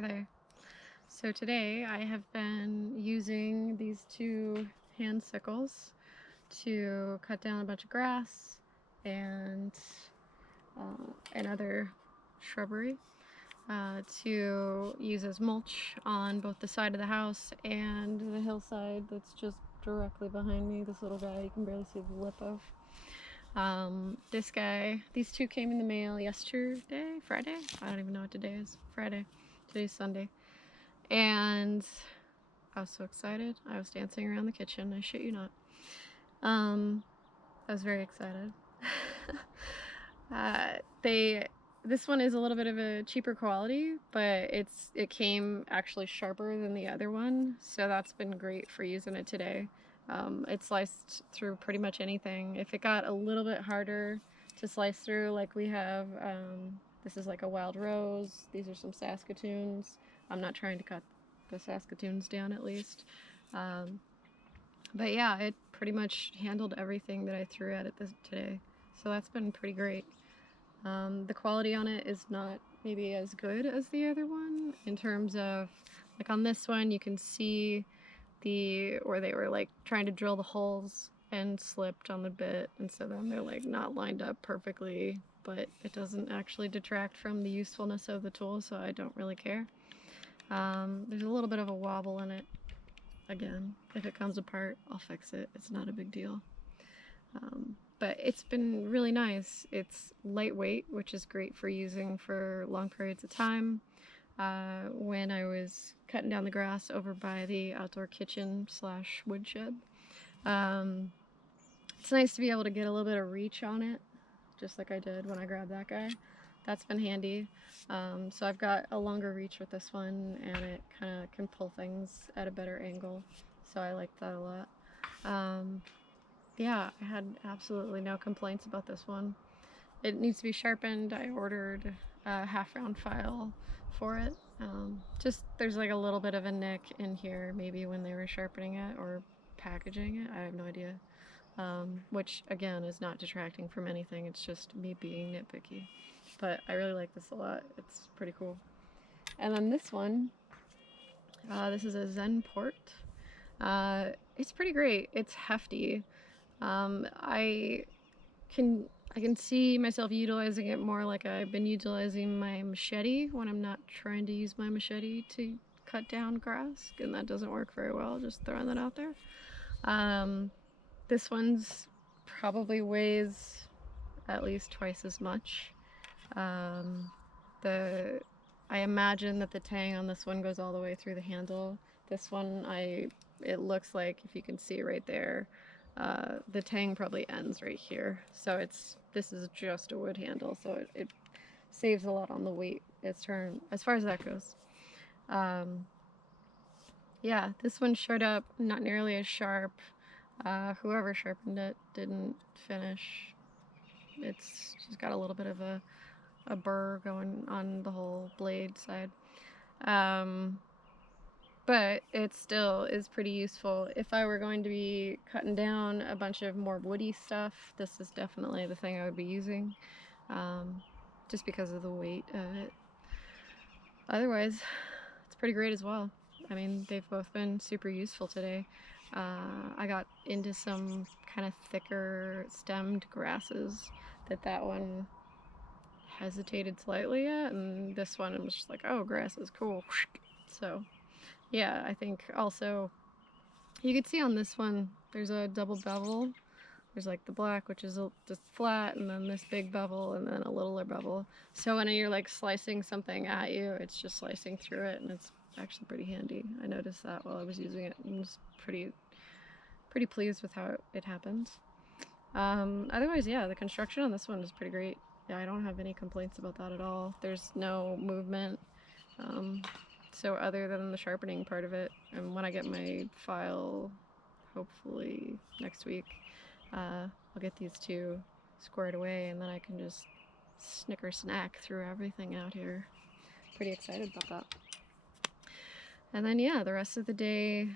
Hi there. So today I have been using these two hand sickles to cut down a bunch of grass and other shrubbery to use as mulch on both the side of the house and the hillside that's just directly behind me. This little guy you can barely see the lip of. These two came in the mail yesterday, Friday? I don't even know what today is. Friday. Today's Sunday. And I was so excited. I was dancing around the kitchen. I shit you not. I was very excited. This one is a little bit of a cheaper quality, but it came actually sharper than the other one, so that's been great for using it today. It sliced through pretty much anything. If it got a little bit harder to slice through, like we have, this is like a wild rose. These are some Saskatoons. I'm not trying to cut the Saskatoons down, at least. But yeah, it pretty much handled everything that I threw at it today. So that's been pretty great. The quality on it is not maybe as good as the other one in terms of, like on this one, you can see where they were like trying to drill the holes and slipped on the bit. And so then they're like not lined up perfectly, but it doesn't actually detract from the usefulness of the tool. So I don't really care. There's a little bit of a wobble in it. Again, if it comes apart, I'll fix it. It's not a big deal. But it's been really nice. It's lightweight, which is great for using for long periods of time. When I was cutting down the grass over by the outdoor kitchen / woodshed, it's nice to be able to get a little bit of reach on it, just like I did when I grabbed that guy. That's been handy. So I've got a longer reach with this one, and it kind of can pull things at a better angle. So I like that a lot. Yeah, I had absolutely no complaints about this one. It needs to be sharpened. I ordered a half-round file for it. Just there's like a little bit of a nick in here, maybe when they were sharpening it or packaging it. I have no idea. Which again is not detracting from anything. It's just me being nitpicky. But I really like this a lot. It's pretty cool. And then this one, this is a Zen Port. It's pretty great. It's hefty. I can see myself utilizing it more like I've been utilizing my machete when I'm not trying to use my machete to cut down grass, and that doesn't work very well, just throwing that out there. This one's probably weighs at least twice as much. I imagine that the tang on this one goes all the way through the handle. This one, it looks like, if you can see right there, the tang probably ends right here. So this is just a wood handle, so it saves a lot on the weight as far as that goes. Yeah, this one showed up not nearly as sharp. Whoever sharpened it didn't finish. It's just got a little bit of a burr going on the whole blade side. But it still is pretty useful. If I were going to be cutting down a bunch of more woody stuff, this is definitely the thing I would be using, just because of the weight of it. Otherwise, it's pretty great as well. I mean, they've both been super useful today. I got into some kind of thicker stemmed grasses that one hesitated slightly at, and this one was just like, oh, grass is cool. So yeah, I think also you can see on this one there's a double bevel. There's like the black, which is just flat, and then this big bevel, and then a littler bevel. So when you're like slicing something at you, it's just slicing through it, and it's actually pretty handy. I noticed that while I was using it, and was pretty pleased with how it happened. Otherwise, yeah, the construction on this one is pretty great. Yeah, I don't have any complaints about that at all. There's no movement. So other than the sharpening part of it, and when I get my file, hopefully next week, I'll get these two squared away, and then I can just snicker snack through everything out here. Pretty excited about that. And then yeah, the rest of the day,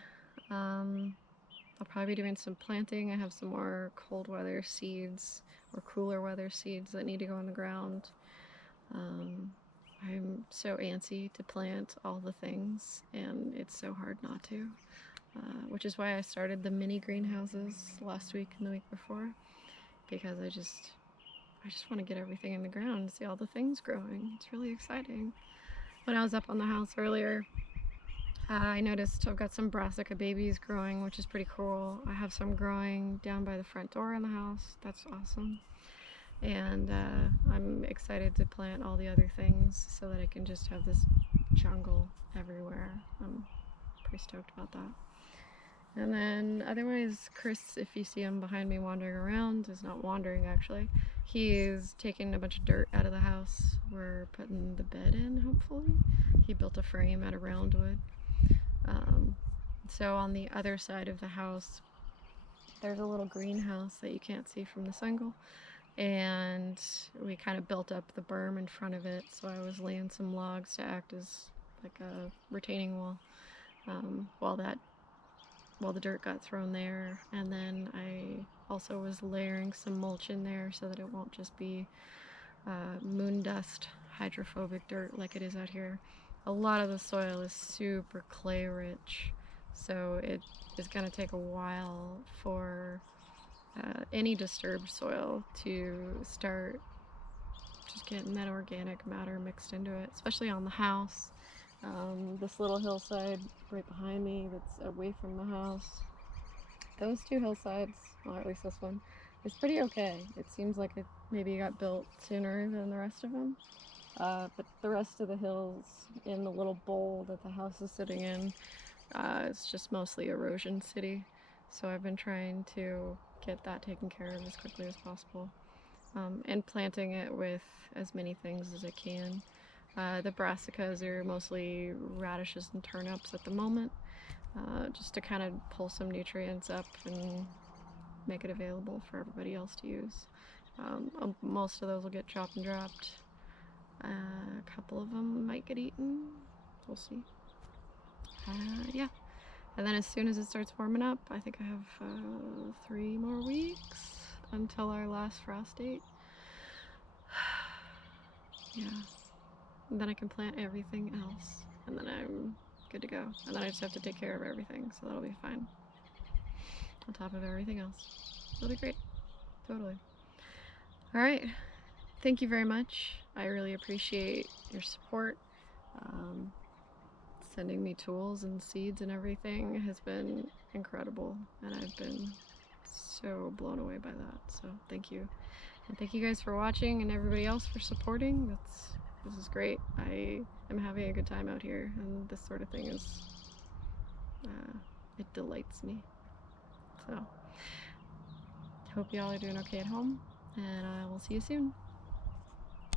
I'll probably be doing some planting. I have some more cold weather seeds or cooler weather seeds that need to go in the ground. I'm so antsy to plant all the things, and it's so hard not to. Which is why I started the mini greenhouses last week and the week before, because I just want to get everything in the ground, see all the things growing. It's really exciting. When I was up on the house earlier, I noticed I've got some brassica babies growing, which is pretty cool. I have some growing down by the front door in the house. That's awesome. And I'm excited to plant all the other things so that I can just have this jungle everywhere. I'm pretty stoked about that. And then otherwise, Chris, if you see him behind me wandering around, is not wandering actually. He's taking a bunch of dirt out of the house. We're putting the bed in, hopefully. He built a frame out of round wood. So on the other side of the house, there's a little greenhouse that you can't see from the single. And we kind of built up the berm in front of it, so I was laying some logs to act as like a retaining wall while the dirt got thrown there. And then I also was layering some mulch in there so that it won't just be moon dust hydrophobic dirt like it is out here. A lot of the soil is super clay rich, so it is going to take a while for any disturbed soil to start just getting that organic matter mixed into it, especially on the house. This little hillside right behind me that's away from the house, those two hillsides, well, at least this one, is pretty okay. It seems like it maybe got built sooner than the rest of them. But the rest of the hills in the little bowl that the house is sitting in, it's just mostly erosion city. So I've been trying to get that taken care of as quickly as possible. And planting it with as many things as I can. The brassicas are mostly radishes and turnips at the moment, just to kind of pull some nutrients up and make it available for everybody else to use. Most of those will get chopped and dropped. A couple of them might get eaten. We'll see. Yeah. And then as soon as it starts warming up, I think I have 3 more weeks until our last frost date. Yeah. And then I can plant everything else. And then I'm good to go. And then I just have to take care of everything, so that'll be fine. On top of everything else. It'll be great. Totally. Alright. Thank you very much. I really appreciate your support. Sending me tools and seeds and everything has been incredible, and I've been so blown away by that. So thank you. And thank you guys for watching and everybody else for supporting. This is great. I am having a good time out here, and this sort of thing is, it delights me. So, hope y'all are doing okay at home, and I will see you soon.